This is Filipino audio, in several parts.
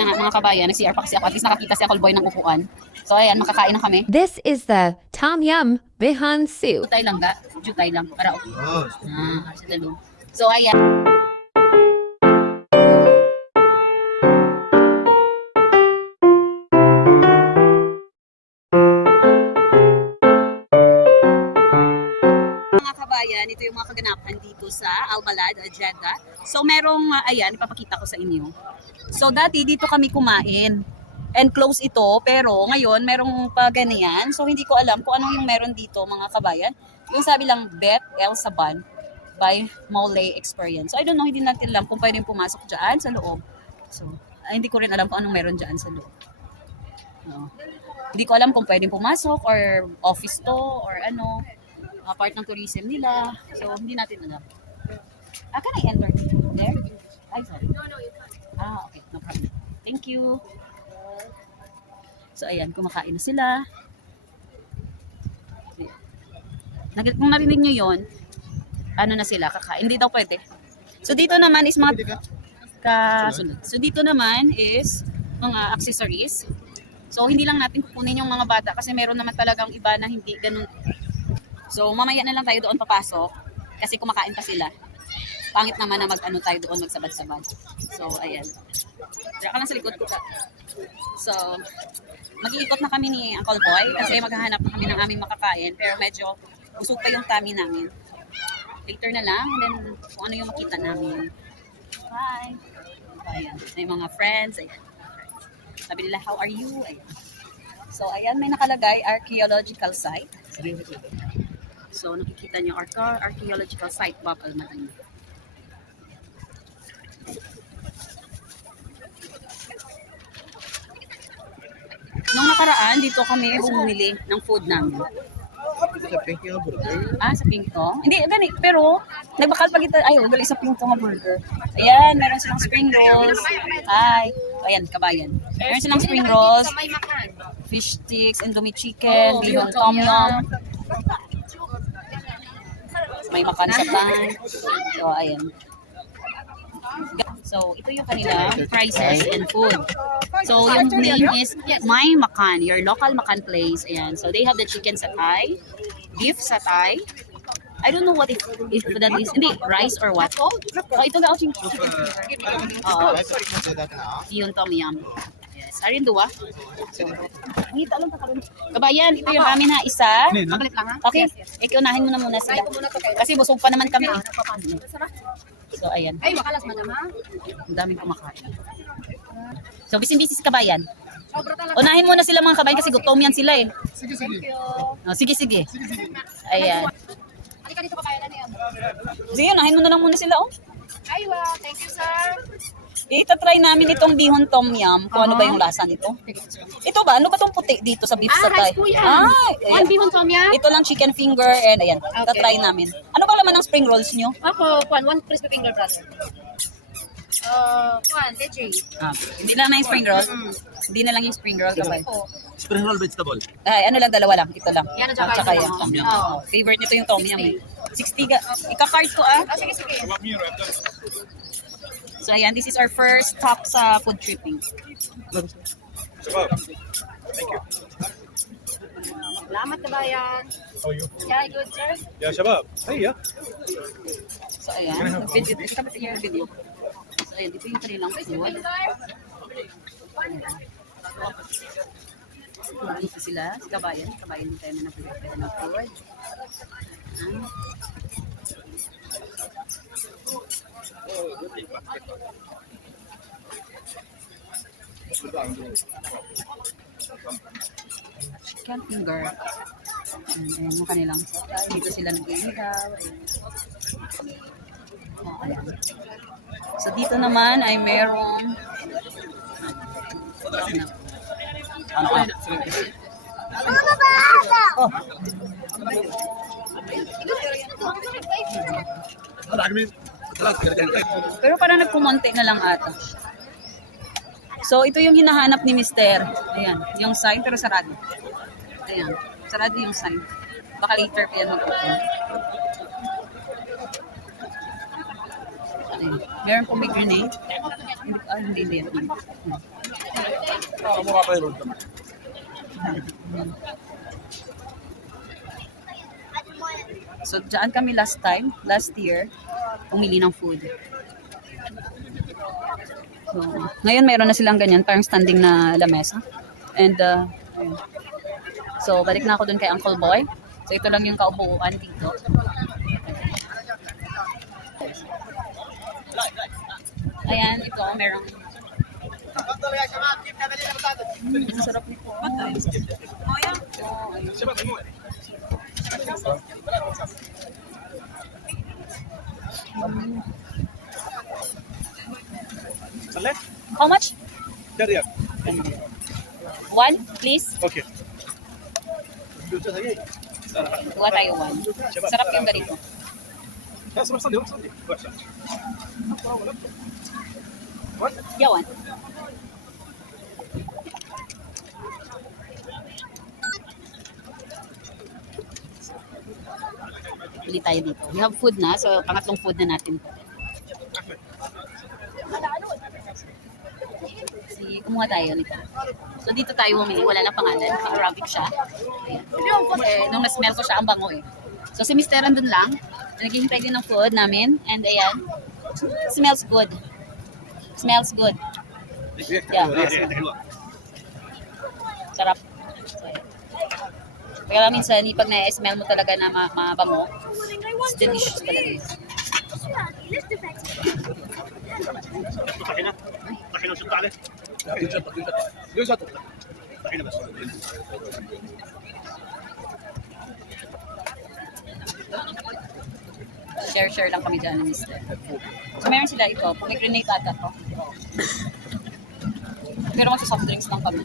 Mga kabayan, nag-CR pa kasi ako. At least nakakita si Uncle Boy ng upuan. So ayan, makakain na kami. This is the Tom Yum Behan Soup. Jutay lang ga? Jutay lang. Para okay. Sa dalo. So ayan. Mga kabayan, ito yung mga kaganapan dito sa Albalad, Jeddah. So merong, ayan, ipapakita ko sa inyo. So dati dito kami kumain. And close ito, pero ngayon merong pa ganyan. So hindi ko alam kung ano yung meron dito mga kabayan. Yung sabi lang Bet El Saban by Maulay Experience. So I don't know, hindi natin alam kung pwedeng pumasok dyan sa loob. So hindi ko rin alam kung anong meron dyan sa loob. No. Hindi ko alam kung pwedeng pumasok or office to or ano, part ng tourism nila. So hindi natin alam. Can I enter there? Ay, sorry. Okay, no problem. Thank you. So ayan, kumakain na sila. Kung narinig nyo yun, ano na sila, kakain. Hindi daw pwede. So dito naman is mga kasunod. So dito naman is mga accessories. So hindi lang natin kukunin yung mga bata kasi meron naman talagang iba na hindi ganun. So mamaya na lang tayo doon papasok kasi kumakain pa sila. Pangit naman na mag-ano tayo doon, magsabad-sabad. So ayan. Tira ka lang sa likod ko ka. So, mag-iikot na kami ni Uncle Boy kasi maghahanap na kami ng aming makakain pero medyo busog pa yung tummy namin. Later na lang and then kung ano yung makita namin. Bye! Ayan, may mga friends. Ayan. Sabi nila, how are you? Ayan. So, ayan, may nakalagay, archaeological site. So, nakikita nyo, archaeological site, Bab Al-Madina. Nung nakaraan, dito kami bumili ng food namin. Sa Pinky nga burger? Sa Pinto? Hindi, gani. Pero, nagbakal pa kita. Ay, wala sa Pinto nga burger. Ayan, meron silang spring rolls. Hi. Ayan, kabayan. Meron silang spring rolls, fish sticks, indomie chicken, bihon tom yum. May makan sa pan. So, ayan. So, ito yung kanilang prices and food. So, yung name is My Makan, your local makan place. Ayan. So, they have the chicken satay, beef satay. I don't know what if that is. Hindi, rice or what? Oh, ito na yung chicken. Yung tom yum. Yes. Arin duwa. So, ngita lang ka kabayan, ito yung amin na isa. Okay, ikiunahin mo na muna sila. Kasi busog pa naman kami. So, ayan. Ay, makalas man naman. Ang daming kumakain. So, busy-busy si kabayan. Unahin muna sila mga kabayan kasi gutom yan sila eh. Sige, sige. Sige. Ayan. Halika dito kabayan na yan. Sige, unahin mo na lang muna sila oh. Ay, wow. Thank you, sir. Ita-try namin itong bihon tom yum. Kung ano ba yung lasa nito. Ito ba? Ano ba itong puti dito sa beef satay? Rice po yan. One bihon tom yum. Ito lang chicken finger and ayan. Ita-try namin. Ano ba laman ng spring rolls nyo? Ako, one crispy finger brother. One, TJ. Hindi lang na yung spring roll. Hindi na lang yung spring roll kapag. Spring roll vegetable. Ay, ano lang, dalawa lang. Ito lang. Yan, At saka yan. Tom yum. Favorite nito yung tom yum eh. 60 ga. Ika-card ko Sige. So ayan, this is our first stop sa food tripping. Salamat kabayan. How are you? Yeah, good, sir. Yeah, Shabab. Hey, yeah. So ayan, video. Kita ba yung video? So ayan, dito yung kanilang food. Dito sila, si kabayan. Kabayan din tayo na nag-prepare ng food. Chicken finger. Ayan yung kanilang dito sila nag-iihaw. Ayan. So dito naman ay merong pero parang nagkumonte na lang ata. So ito yung hinahanap ni Mister. Ayan, yung sign pero sarado. Ayan, sarado yung sign. Baka later pa yan mag-open. Ayan. Meron pong may grenade. Hindi. mukha pa yun. So, dyan kami last year, umili ng food. So, ngayon meron na silang ganyan, parang standing na lamesa. And, ayun. So, balik na ako dun kay Uncle Boy. So, ito lang yung kaupuan dito. Ayan, ito, merong... Ang sarap nito. Sale? How much? There. One, please. Okay. Kuha tayo one. Sarap yung ganito. Yeah, one. Bili tayo dito. We have food na, so pangatlong food na natin. Kumuha tayo nito. So dito tayo bumili, wala na pangalan, Arabic siya. Ayan. Eh, nung na-smell ko siya, ang bango eh. So si Mr. andun lang, naghihintay din ng food namin, and ayan, smells good. Smells good. Yeah. Sarap. So, ayan. Kaya minsan, pag na-smell mo talaga na mabango, it's delicious talaga. طحينة طحينة وشط عليه يوجد طحينة بس Share lang kami dyan ni Mr. So meron sila ito, pomegranate ata to. Pero magsa-soft drinks lang kami.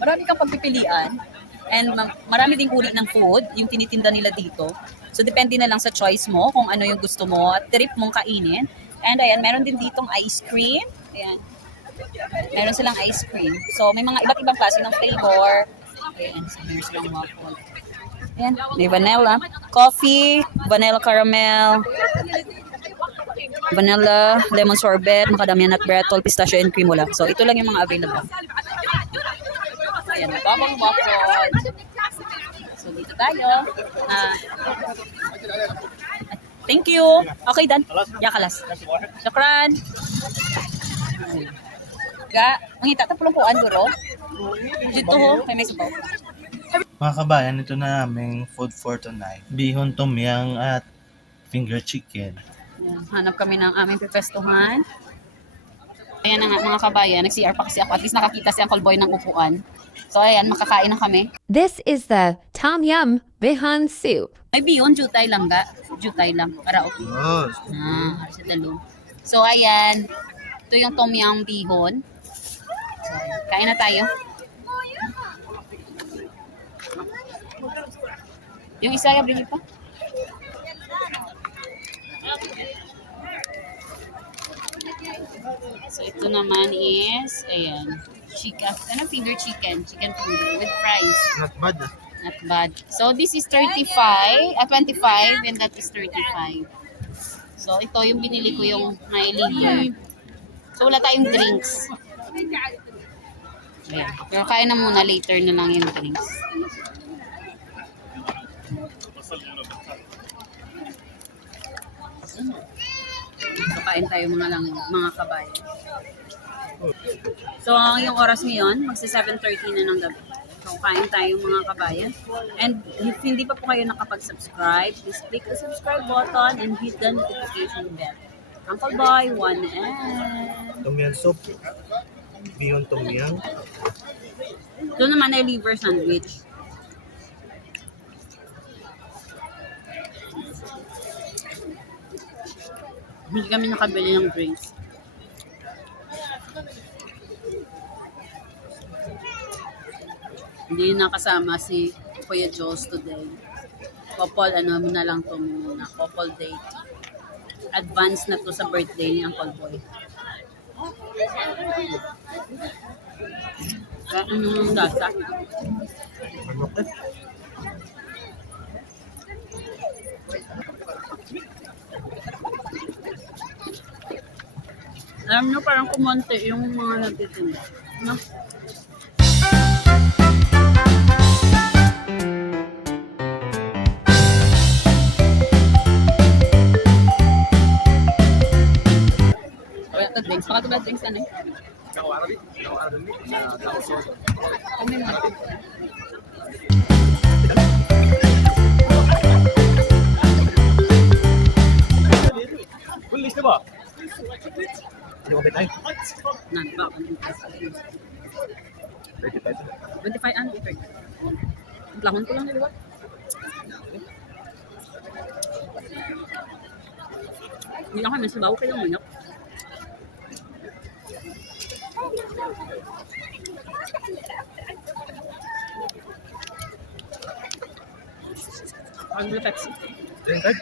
Marami kang pagpipilian and marami ding uri ng food yung tinitinda nila dito. So depende na lang sa choice mo kung ano yung gusto mo at trip mong kainin. And ayan, meron din ditong ice cream. Ayan. Meron silang ice cream. So may mga iba't ibang klase ng flavor. Ayan, so meron silang waffle. Ayan, may vanilla, coffee, vanilla caramel, vanilla, lemon sorbet, macadamia nut brittle, pistachio and cream wala. So ito lang yung mga available. Ayan, babang waffle. So dito tayo. Thank you. Okay, Dan. Ya, kalas. Syukran. Ga, mangita ta pulong guro. Dito ho, may sabaw. Mga kabayan, ito na aming food for tonight. Bihon tom yum at finger chicken. Ayan, hanap kami ng aming pepestuhan. Ayan na nga mga kabayan, nag-CR pa kasi ako. At least nakakita si Uncle Boy ng upuan. So ayan, makakain na kami. This is the Tom Yum Bihon Soup. May bihon, jutay lang ga. Jutay lang, para okay. Yes. Sa dalo. So ayan, ito yung tom yum bihon. So, kain na tayo. Yung isa, bring pa. So ito naman is, ayan, chicken, finger chicken finger with fries. Not bad. Not bad. So this is 25, 25 and that is 35. So ito yung binili ko yung may liver. So wala tayong drinks. Ayan. Pero kaya na muna, later na lang yung drinks. So kain tayo mga kabayan. So yung oras ngayon, magsi 7:30 na ng gabi. So kain tayo mga kabayan. And if hindi pa po kayo nakapag-subscribe, please click the subscribe button and hit the notification bell. Uncle Boy, 1M. Tom yum soup. Bihon tom yum. Doon naman ay liver sandwich. Hindi kami nakabili ng drinks. Hindi nakasama si Kuya Jones today. Couple, muna lang to muna. Couple date. Advance na to sa birthday ni Uncle Boy. Anong lasa? Alam nyo, parang kumonti yung mga nagtitinda. No? Kaya ito drinks. Baka ito ba drinks ano eh? Ako Arabi. Ako Arabi. Ako sauce. Ano yun? Full list na ba? Hindi ko bitay. Nan, baka. 35. 25 ano? 30. Lamon ko lang, di ba? Hindi lang kami sabaw kayo manok. Ang Pepsi. Drink card?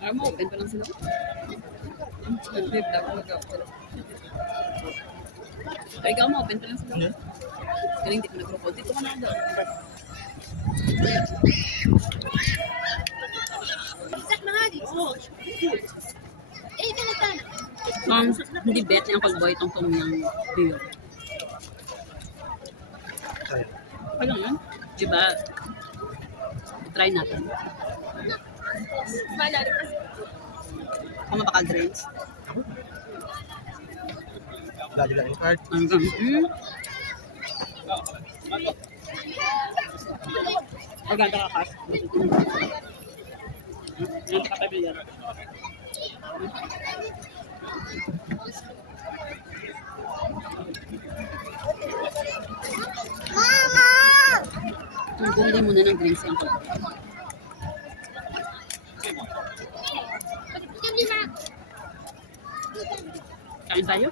Alam mo, open pa lang sila. Live lang ako. Ay, ikaw mo, open pa lang sila. Hindi. Galing, hindi ko nag-report. Dito ka na daw. Hindi bet niya ang pag-buy itong tom ng beer. Kaya. Okay lang yun. Diba? Try natin. Kung mapaka-drinks. Lagi lang yung card. Hanggang. Maganda ka cash. Hindi ka tabi yan. Mama! Bumili muna ng drinks yung pala. Kain tayo?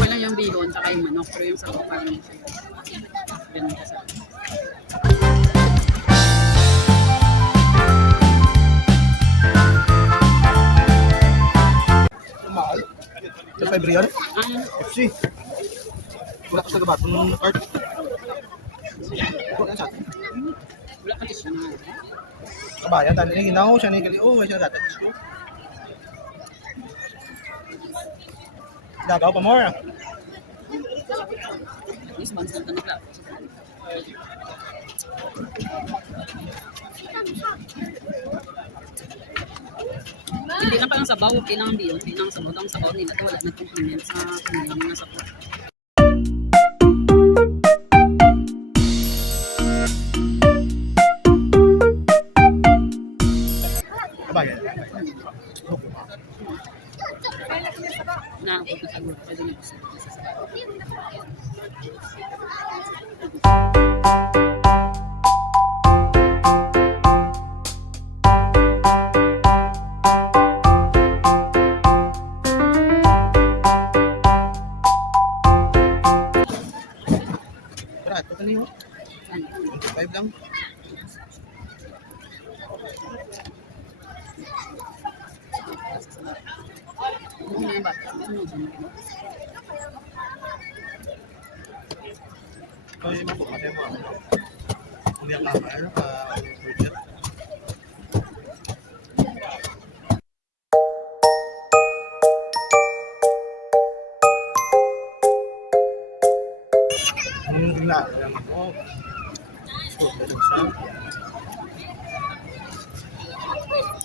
Wala yung bihon, tsaka yung manok, pero yung sabaw parang ganun kasi. Mahal. Sa 5 real? Ano? FC. Wala ka sa gabat ng card. Wala sa atin. Wala ka siya na. Kabayan, tali na ginaw siya ni Gali. Oh, siya gata. Dagaw pa more. Is months na nagla. Hindi lang palang sabaw, okay lang ang biyon, okay lang ang sabaw. Ang sabaw nila ito, wala na compliment sa kanilang mga sabaw. Kabayan. Na, kung siguro, pwede niyo gusto. Berat, ito niyo. 25 lang. Ano yung ba? Ano ba? Kung yung mga matay mo, hindi ang tama, ano ka, burger. Tingnan, alam mo.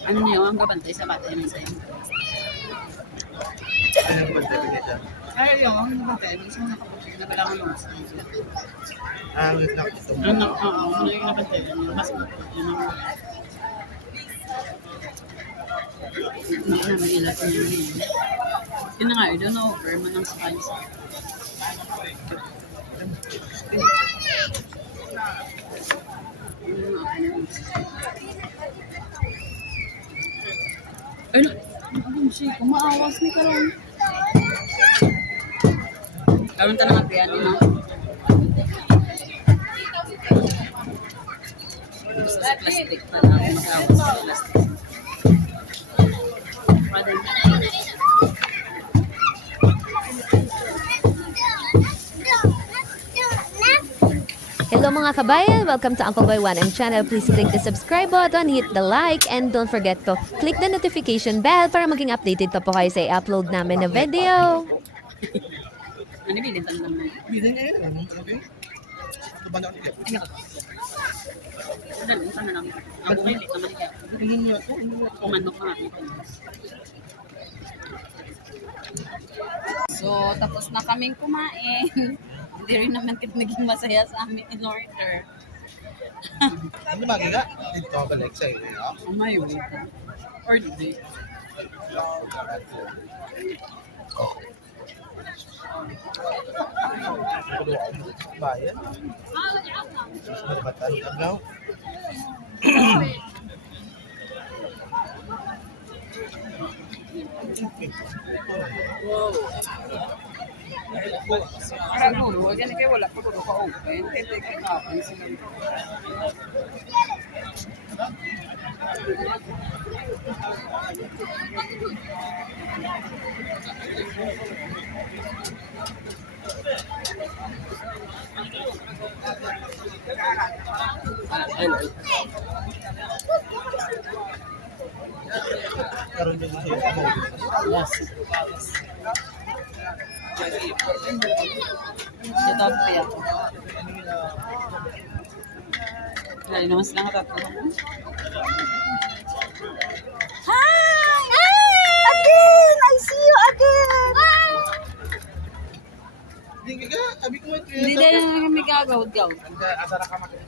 Ano niyo, ang kabantay sa bata yun sa'yo? Ano yung burger dito? Ay, yung, ang kabantay, minsan nakapagpapagod na kailangan mo. Ang snack ito. Ano, oo, ano yung kabantay, mas yun ang naman ilat niya yun. Yun na nga, I don't know, pero man ang spice. Ay, kumaawas ni Karon. Karon ta na nga piyan, no? sa plastic. Para mag-awas sa plastic. Hello mga kabayan! Welcome to Uncle Boy 1M channel. Please click the subscribe button, hit the like, and don't forget to click the notification bell para maging updated pa po kayo sa i-upload namin na video. Ano bilintan naman? Bilhin niya yun. Ano ba yun? Ito ba na ulit? Dali, ano lang. Ang buhay, ito naman siya. Bilhin niya ito. Kumanok na. So, tapos na kaming kumain. Hindi rin naman naging masaya sa amin in order. Ano magiga? Ito balik sa iyo. Umay, wait. Or di. Bayan. Batan agaw. Siguro, wag yan kayo wala pa ko ka-open. Tete ka na sila. Karon din siya. Yes. Ito ang kaya. Dali naman silang tatanong. Hi! Again! I see you again! Hindi ka, abi ko ito. Hindi na kami gagawad-gawad. Asara ka makin.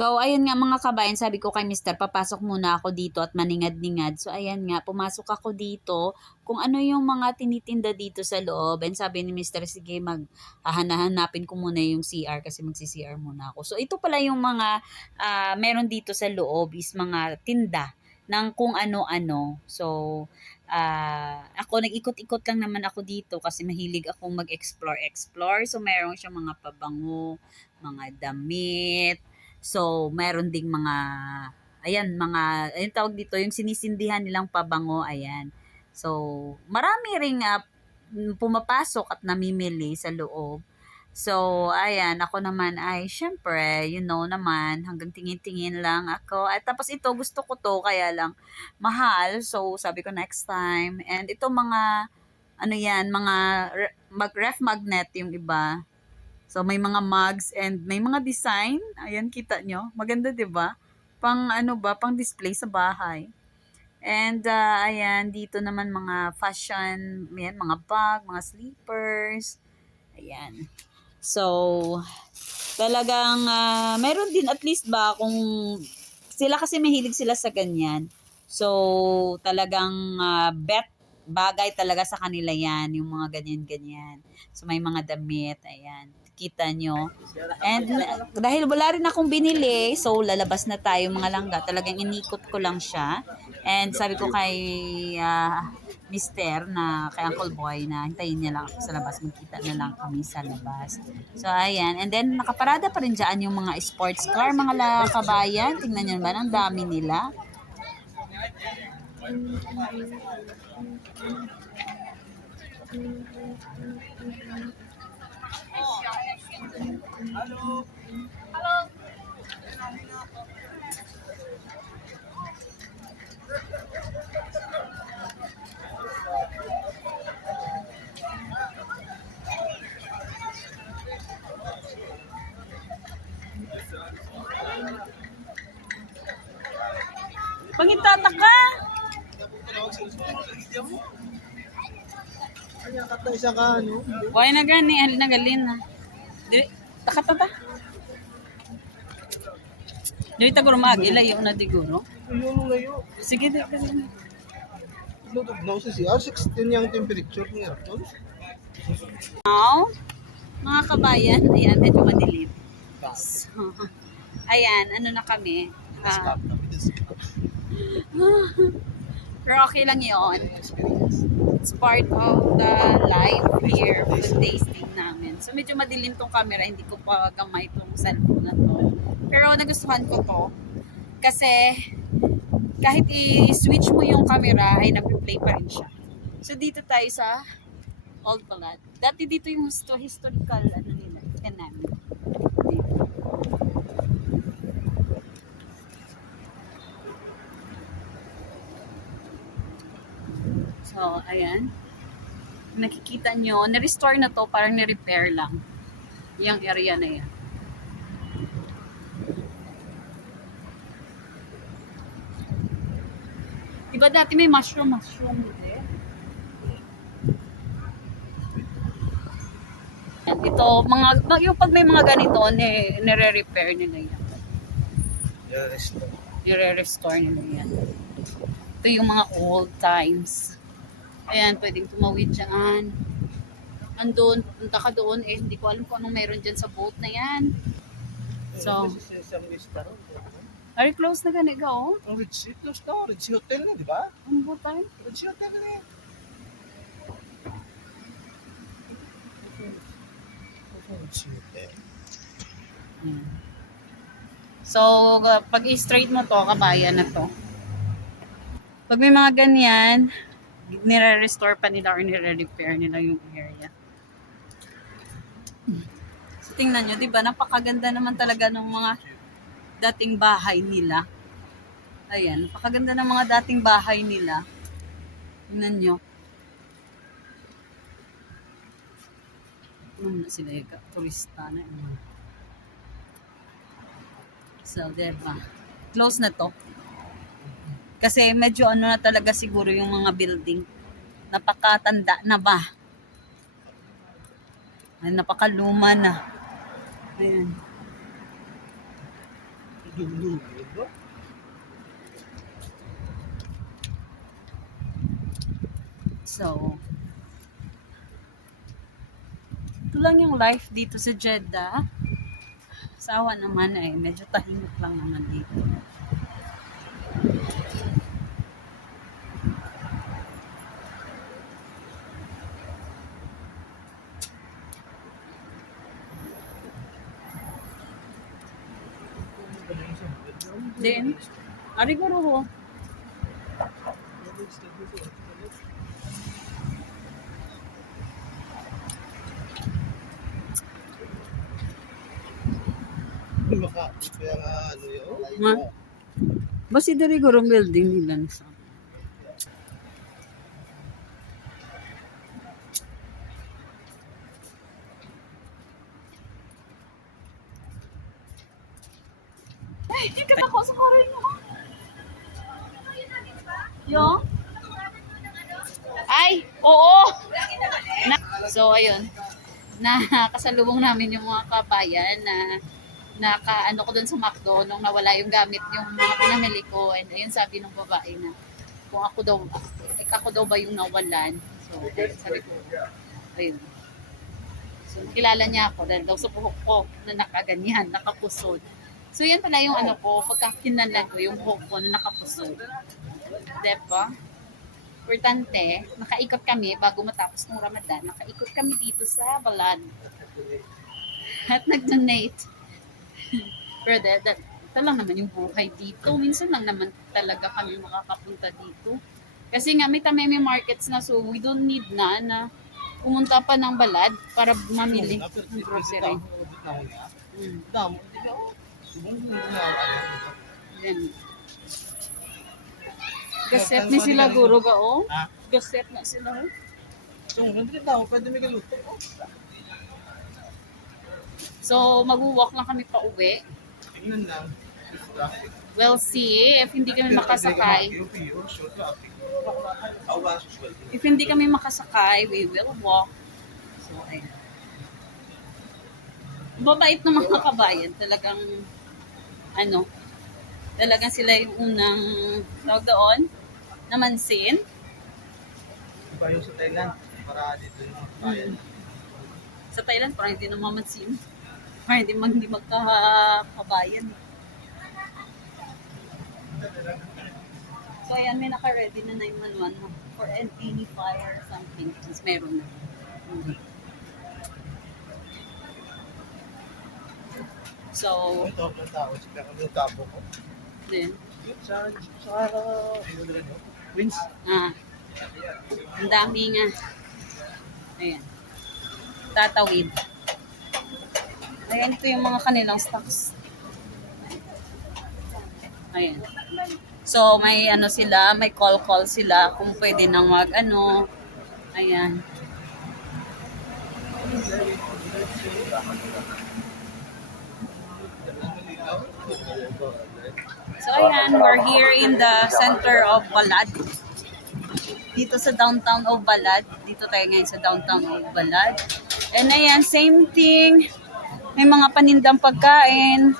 So, ayun nga mga kabayan, sabi ko kay Mister, papasok muna ako dito at maningad-ningad. So, ayan nga, pumasok ako dito kung ano yung mga tinitinda dito sa loob. And sabi ni Mister, sige, hanapin ko muna yung CR kasi magsi-CR muna ako. So, ito pala yung mga meron dito sa loob is mga tinda ng kung ano-ano. So, ako nag-ikot-ikot lang naman ako dito kasi mahilig akong mag-explore. So, meron siyang mga pabango, mga damit. So, meron ding mga, ayun tawag dito, yung sinisindihan nilang pabango, ayan. So, marami ring pumapasok at namimili sa loob. So, ayan, ako naman ay, syempre, you know naman, hanggang tingin-tingin lang ako. At tapos ito, gusto ko to, kaya lang, mahal. So, sabi ko next time. And ito mga, ano yan, mga ref magnet yung iba. So, may mga mugs and may mga design. Ayan, kita nyo. Maganda, di ba? Pang pang display sa bahay. And, ayan, dito naman mga fashion, ayan, mga bag, mga slippers. Ayan. So, talagang, meron din at least ba kung sila kasi mahilig sila sa ganyan. So, talagang bagay talaga sa kanila yan, yung mga ganyan-ganyan. So, may mga damit, ayan. makikita nyo. And dahil wala rin akong binili, so lalabas na tayo mga langga. Talagang inikot ko lang siya. And sabi ko kay Mister na kay Uncle Boy na hintayin niya lang ako sa labas. Magkita na lang kami sa labas. So ayan. And then nakaparada pa rin dyan yung mga sports car, mga kabayan. Tingnan nyo ba, ang dami nila. Pangitata ka! Kanya kata isa ka, ano? Why na gani? Hali na galin na. Dili, takatata. Dili ta guro layo na diguro. Ayun ngayon. Sige, di galin. Lutog na sa siya. 16 yung temperature niya. Now, mga kabayan, ayan, medyo madilim. So, ayan, ano na kami. Pero okay lang yun. It's part of the life here, food tasting namin. So medyo madilim tong camera, hindi ko pa gamay tong cellphone na to. Pero nagustuhan ko to. Kasi kahit i-switch mo yung camera, ay nag-play pa rin siya. So dito tayo sa Old Balad. Dati dito yung historical ano nila, namin. Dito. So, ayan. Nakikita nyo, na-restore na to, parang ni-repair lang. Yung area na yan. Diba dati may mushroom dito? Ito, yung pag may mga ganito, nire-repair nila yan. Nire-restore nila yan. Ito yung mga old times. Ayan, pwedeng tumawid dyan. Andun, punta ka doon. Hindi ko alam kung anong meron dyan sa boat na yan. So, very close na gani ka, oh. Ang Ritzy, close na. Ritzy Hotel na, di ba? Ang butay. Ritzy Hotel na eh. Ritzy Hotel. Ayan. So, pag i-straight mo to, kabayan na to. Pag may mga ganyan, nire-restore pa nila or nire-repair nila yung area. So, tingnan nyo, di ba? Napakaganda naman talaga ng mga dating bahay nila. Ayan, napakaganda ng mga dating bahay nila. Tingnan nyo. Ano na sila yung turista na yun. So, diba? Close na to. Kasi medyo ano na talaga siguro yung mga building. Napakatanda na ba? Ay, napakaluma na. Ayan. So, ito lang yung life dito sa Jeddah. Sawa naman eh. Medyo tahimik lang naman dito. Then, ariguro ho. Makati kaya nga ano yun. Ma? Basi dari gurong building nila na sa. Ay, ikat ako sa korin mo. Yo? Ay, oo. So, ayun. Nakasalubong namin yung mga kabayan na naka-ano ko dun sa McDo nung nawala yung gamit yung mga pinamili ko. And ayun, sabi ng babae na kung ako daw ba yung nawalan. So, ayun, sabi ko, ayun. So, kilala niya ako dahil daw sa buhok ko na nakaganyan, nakapusod. So, yan pala yung ano ko, pagka kinalan ko, yung buhok ko na nakapusod. Diba? Importante, nakaikot kami bago matapos ng Ramadan. Nakaikot kami dito sa Balad. At nag-donate. Pero ito lang naman yung buhay dito. Minsan lang naman talaga kami makakapunta dito. Kasi nga may markets na, so we don't need na pumunta pa ng Balad para mamili ng grocery. Yan. Gasep ni sila guro ga o? Gasep na sila o? So, mag-walk lang kami pa uwi. We'll see if hindi kami makasakay. If hindi kami makasakay, we will walk. So, ayun. Babait ng mga kabayan. Talagang sila yung unang tawag doon, namansin. Iba yung sa Thailand, para dito yung bayan. Sa Thailand, parang hindi namamansin. Parang hindi magkakabayan. So, ayan, may naka-ready na 911 for any fire or something. Since meron na. So, Ito ang tao, sila kami yung tapo ko. then, Sa Wins. ang dami nga. Ayan. Tatawid. Ayan, ito yung mga kanilang stocks. Ayan. So, may sila, may call sila kung pwede nang ayan. So, ayan, we're here in the center of Balad. Dito sa downtown of Balad. Dito tayo ngayon sa downtown of Balad. And ayan, same thing. May mga panindang pagkain.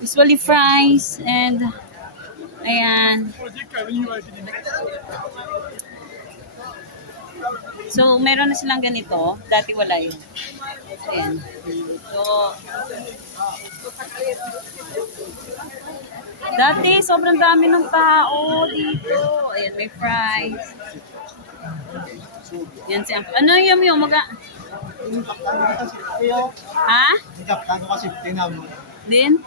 Usually fries and ayan. So, meron na silang ganito. Dati wala yun. Ayan. So, dati, sobrang dami ng tao dito. Ayan, may fries. Yan si Uncle. Ano yung Ha? Kaptan ko kasi tinamo. Din?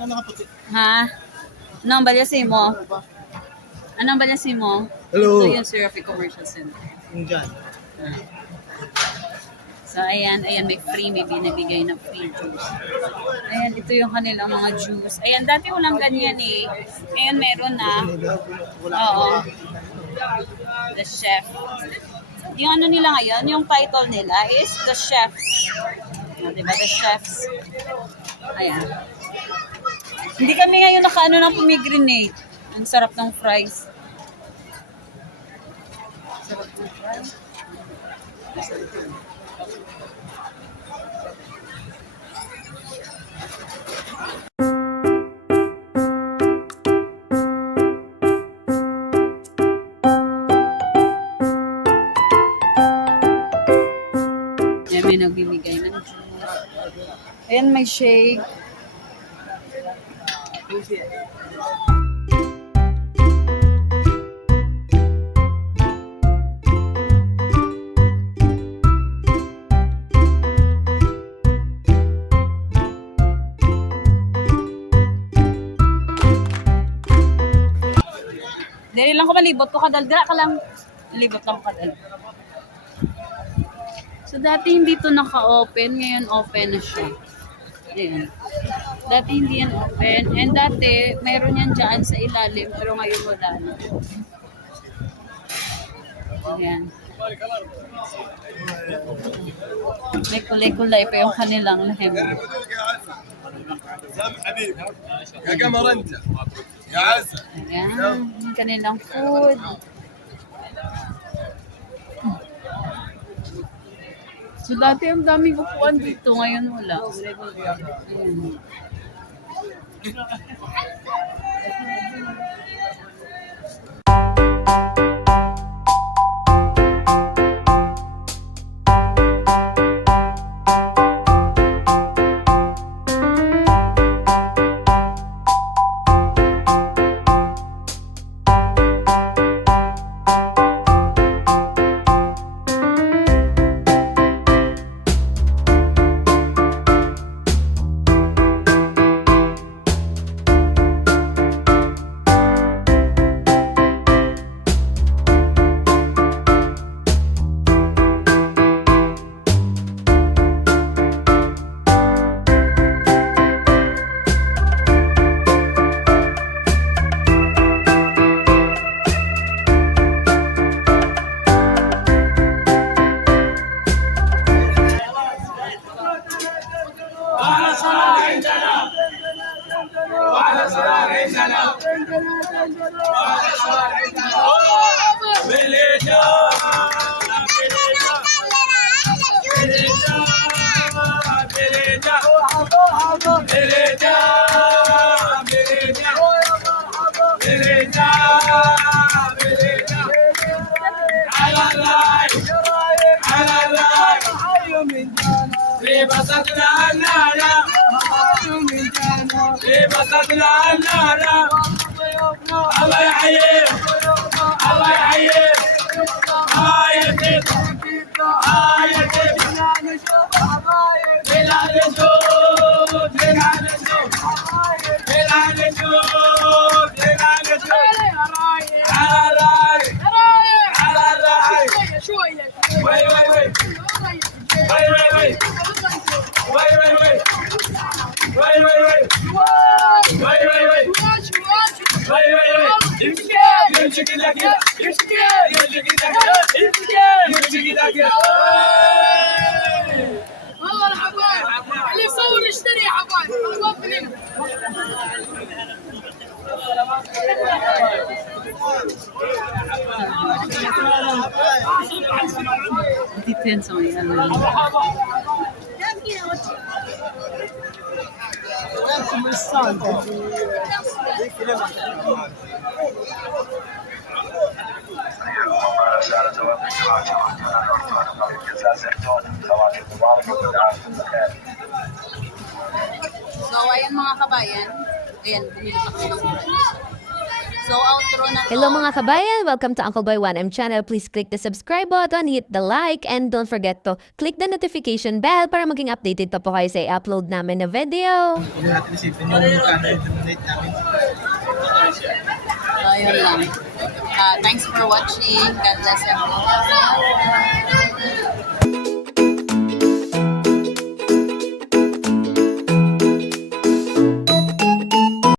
Ano nakaputi? Ha? Anong balyasin mo? Anong balyasin mo? Hello. Ito yung Serafi Commercial Center. Yung dyan. So, ayan, may binibigay na free juice. Ayan, ito yung kanilang mga juice. Ayan, dati walang ganyan eh. Ayan, meron na. Oo. The Chef. Yung nila ngayon, yung title nila is The Chefs. Diba? The Chefs. Ayan. Hindi kami ngayon ng pomegranate. Ang sarap ng fries. Sarap ng fries. Ayan, may nagbibigay ng juice. Ayan, may shake. Dali lang ko malibot ko kadaldra ka lang. Libot lang kadaldra. So dati hindi to naka-open, ngayon open na siya. Ayan. Dati hindi yan open. And dati, mayroon yan dyan sa ilalim, pero ngayon wala na. Ayan. May kulay-kulay pa yung kanilang lahim. يا قمر انت يا عزة Ayan, yung kanilang food. So dati ang daming upuan dito, ngayon wala. Ayan. الله يحييك الله يحييك هاي الكيف هاي الكيف بلال الجود بلال الجود بلال الجود بلال الجود على الراي على الراي وي وي وي وي وي وي وي وي وي وي وي وي وي وي وي وي وي وي يمشي كده كده يمشي كده يمشي كده كده يمشي كده كده والله الحبايب اللي يصور يشتري يا حبايب اطلب من هنا Depends on ano. So, ayan mga kabayan. Ayan, bumili pa kami ng fries. So, outro na to. Hello mga kabayan! Welcome to Uncle Boy 1M channel. Please click the subscribe button, hit the like, and don't forget to click the notification bell para maging updated pa po kayo sa i-upload namin na video. Hindi natin isipin yung donate namin. Ayun lang. Thanks for watching. God bless everyone.